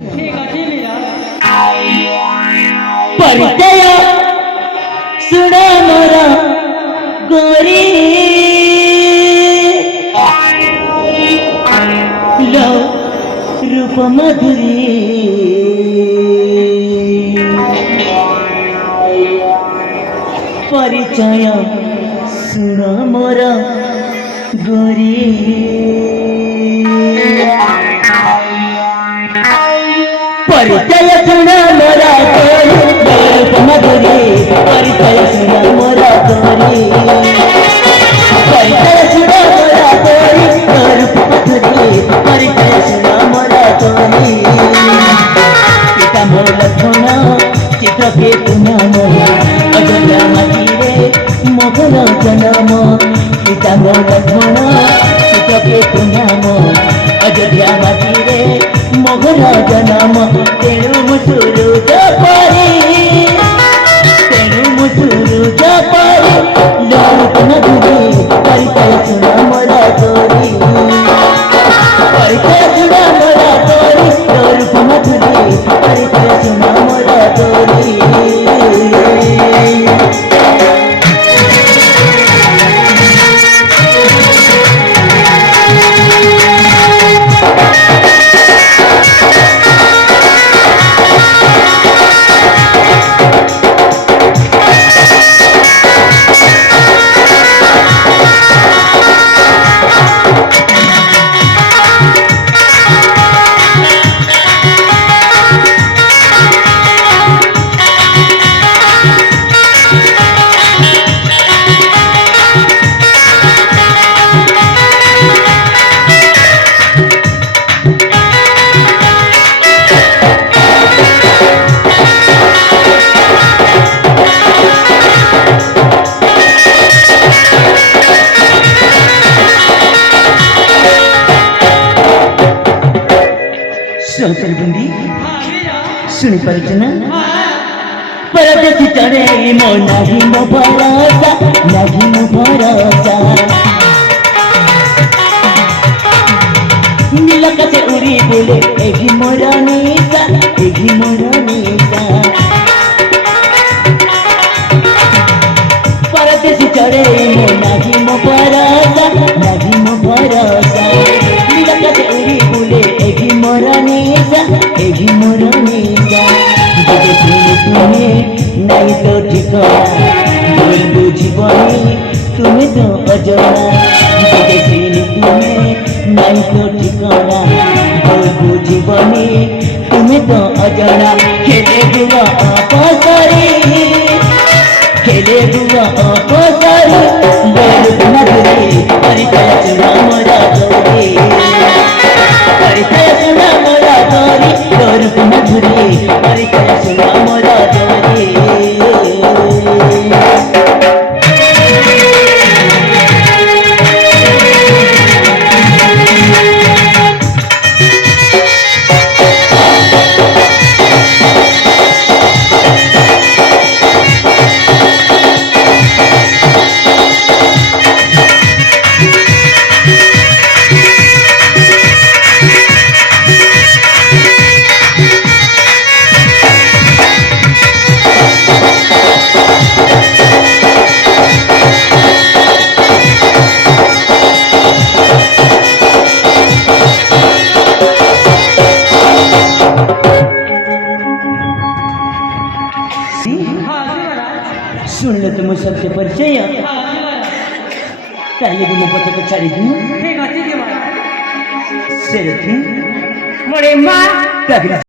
ठीक है मीरा परिचय सुन मोर गोरी लो रूप मधुरी परिचय सुन मोर गोरी परिचय सुन मोरा गोरी रूप मधुरी परिचय सुन मोरा गोरी परिचय सुन मोरा गोरी रूप मधुरी परिचय सुन मोरा गोरी पिता मोर लक्षण चित्र के नाम अयोध्या माटीरे मोहन जन्म पिता मोर लक्षण चित्र के नाम अयोध्या माटीरे मोहन जन्म तेणु मुसुरु जपरी लोक मधुरी परिचय सुन मोरा गोरी परिचय सुन मोरा गोरी लोक मधुरी परिचय सुन मोरा गोरी बंदी सुनी परिचना परदेसी चढ़े मो नाही मो भरोसा नाही मो भरोसा नीलक से उड़ी बोले एही मोर निशा एही मोर निशा परदेसी चढ़े मो नाही मो भरोसा नाही मो भरोसा नीलक से उड़ी बोले एही मोर निशा एही मोर निशा देखिए तुम्हें नहीं तो ठिकाना बोल बुझबनी तुम्हें तो अजना देखिए तुम्हें नहीं तो ठिकाना बोल बुझबनी तुम्हें तो अजना खेले बुआ अपसरी खेले बुआ अपसरी बोल मधुरी परिचय सुना मोरा गोरी परिचय सुना मोरा गोरी रूप मधुरी परिचय सुना मोरा गोरी सुन लो तुम सबसे परिचय पहले भी मैं पता तो छाड़ी दूँ ठीक है से रखी बड़े माँ